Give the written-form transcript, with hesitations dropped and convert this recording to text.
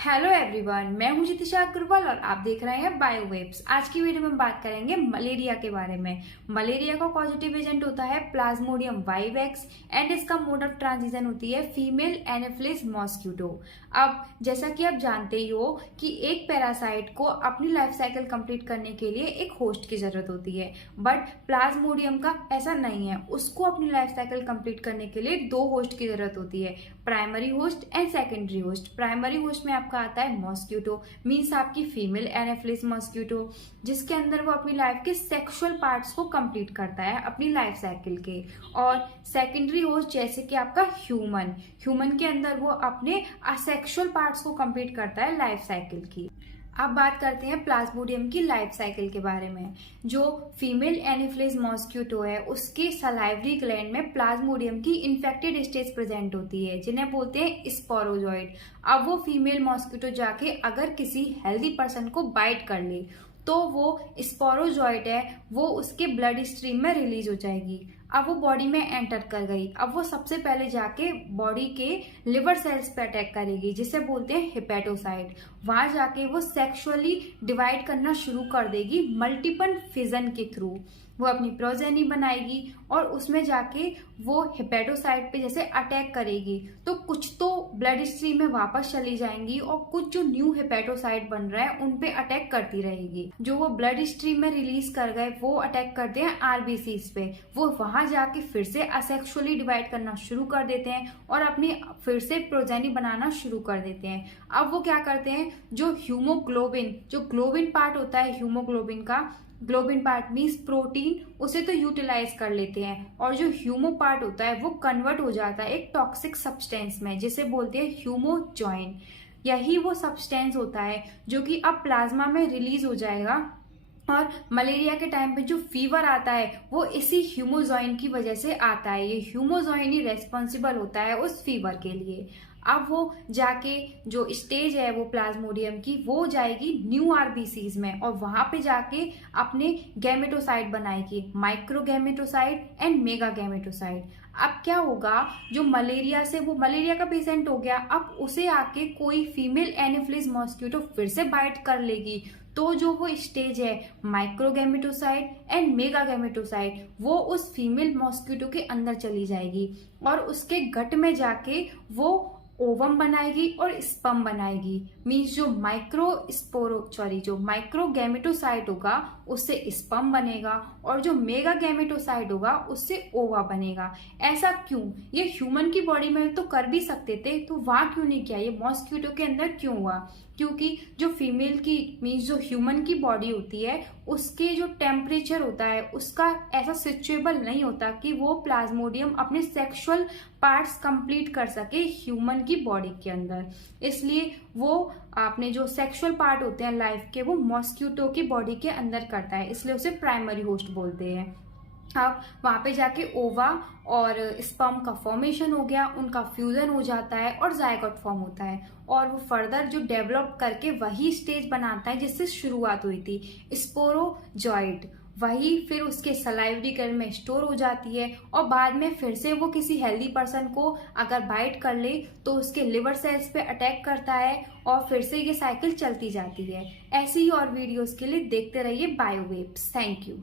Hello everyone, मैं हूं जितिशा अग्रवाल और आप देख रहे हैं बायोवेव्स। आज की वीडियो में हम बात करेंगे मलेरिया के बारे में। मलेरिया का पॉजिटिव एजेंट होता है प्लाज्मोडियम वाइवेक्स एंड इसका मोड ऑफ ट्रांजिशन होती है फीमेल एनोफिलिस मॉस्किटो। अब जैसा कि आप जानते ही हो कि एक पैरासाइट को अपनी लाइफ साइकिल कंप्लीट करने के लिए एक होस्ट की जरूरत होती है, बट प्लाज्मोडियम का ऐसा नहीं है। उसको अपनी लाइफ साइकिल कंप्लीट करने के लिए दो होस्ट की जरूरत होती है, primary host and secondary host. Primary host में आपका आता है मॉस्किटो, मीन्स आपकी फीमेल एनोफिलिस मॉस्किटो, जिसके अंदर वो अपनी लाइफ के सेक्सुअल पार्ट्स को कंप्लीट करता है अपनी लाइफ साइकिल के। और सेकेंडरी होस्ट जैसे कि आपका ह्यूमन के अंदर वो अपने असेक्सुअल पार्ट्स को कंप्लीट करता है लाइफ साइकिल की। अब बात करते हैं प्लाज्मोडियम की लाइफ साइकिल के बारे में। जो फीमेल एनोफिलिस मॉस्किटो है उसके सलाइवरी ग्लैंड में प्लाज्मोडियम की इन्फेक्टेड स्टेज प्रेजेंट होती है, जिन्हें बोलते हैं स्पोरोजॉइड। अब वो फीमेल मॉस्किटो जाके अगर किसी हेल्दी पर्सन को बाइट कर ले तो वो स्पोरोजॉइड है वो उसके ब्लड स्ट्रीम में रिलीज हो जाएगी। अब वो बॉडी में एंटर कर गई, अब वो सबसे पहले जाके बॉडी के लिवर सेल्स पे अटैक करेगी, जिसे बोलते हैं हेपेटोसाइट। वहां जाके वो सेक्सुअली डिवाइड करना शुरू कर देगी मल्टीपल फिजन के थ्रू। वो अपनी प्रोजेनी बनाएगी और उसमें जाके वो हेपेटोसाइट पे जैसे अटैक करेगी तो कुछ तो ब्लड स्ट्रीम में वापस चली जाएंगी और कुछ जो न्यू हेपेटोसाइट बन रहा है उन पे अटैक करती रहेगी। जो वो ब्लड स्ट्रीम में रिलीज कर गए वो अटैक करते हैं आरबीसीज पे। वो वहां जाके फिर से असेक्सुअली डिवाइड करना शुरू कर देते हैं और अपनी फिर से प्रोजेनी बनाना शुरू कर देते हैं। अब वो क्या करते हैं, जो हीमोग्लोबिन, जो ग्लोबिन पार्ट होता है हीमोग्लोबिन का, ग्लोबिन पार्ट मीन्स प्रोटीन, उसे तो यूटिलाइज कर लेते हैं और जो ह्यूमो पार्ट होता है वो कन्वर्ट हो जाता है एक टॉक्सिक सब्सटेंस में, जिसे बोलते हैं ह्यूमोजॉइन। यही वो सब्सटेंस होता है जो कि अब प्लाज्मा में रिलीज हो जाएगा। और मलेरिया के टाइम पे जो फीवर आता है वो इसी ह्यूमोजॉइन की वजह से आता है। ये ह्यूमोजॉइन ही रेस्पॉन्सिबल होता है उस फीवर के लिए। अब वो जाके जो स्टेज है वो प्लाज्मोडियम की वो जाएगी न्यू आरबीसीज में और वहां पे जाके अपने गैमेटोसाइट बनाएगी, micro gametocyte and mega gametocyte. अब क्या होगा, जो मलेरिया से वो मलेरिया का पेशेंट हो गया, अब उसे आके कोई फीमेल एनोफिलिस मॉस्किटो फिर से बाइट कर लेगी तो जो वो स्टेज है माइक्रोगैमेटोसाइट एंड मेगा गैमेटोसाइट वो उस फीमेल मॉस्किटो के अंदर चली जाएगी और उसके गट में जाके वो ओवम बनाएगी और स्पर्म बनाएगी। मीन्स जो माइक्रो गैमेटोसाइट होगा उससे स्पर्म बनेगा और जो मेगा गैमेटोसाइट होगा उससे ओवा बनेगा। ऐसा क्यों? ये ह्यूमन की बॉडी में तो कर भी सकते थे, तो वहां क्यों नहीं किया? ये मॉस्किटो के अंदर क्यों हुआ? क्योंकि जो फीमेल की मीन्स जो ह्यूमन की बॉडी होती है उसके जो टेम्परेचर होता है उसका ऐसा सिचुएबल नहीं होता कि वो प्लाज्मोडियम अपने सेक्सुअल पार्ट्स कंप्लीट कर सके ह्यूमन की बॉडी के अंदर। इसलिए वो अपने जो सेक्सुअल पार्ट होते हैं लाइफ के वो मॉस्किटो की बॉडी के अंदर करता है, इसलिए उसे प्राइमरी होस्ट बोलते हैं। अब वहां पे जाके ओवा और स्पर्म का फॉर्मेशन हो गया, उनका फ्यूजन हो जाता है और जायगोट फॉर्म होता है और वो फर्दर जो डेवलप करके वही स्टेज बनाता है जिससे शुरुआत हुई थी, स्पोरोजॉइड। वही फिर उसके सलाइवरी ग्लैंड में स्टोर हो जाती है और बाद में फिर से वो किसी हेल्दी पर्सन को अगर बाइट कर ले तो उसके लिवर सेल्स पे अटैक करता है और फिर से ये साइकिल चलती जाती है। ऐसी ही और वीडियोस के लिए देखते रहिए बायोवेव्स। Thank you.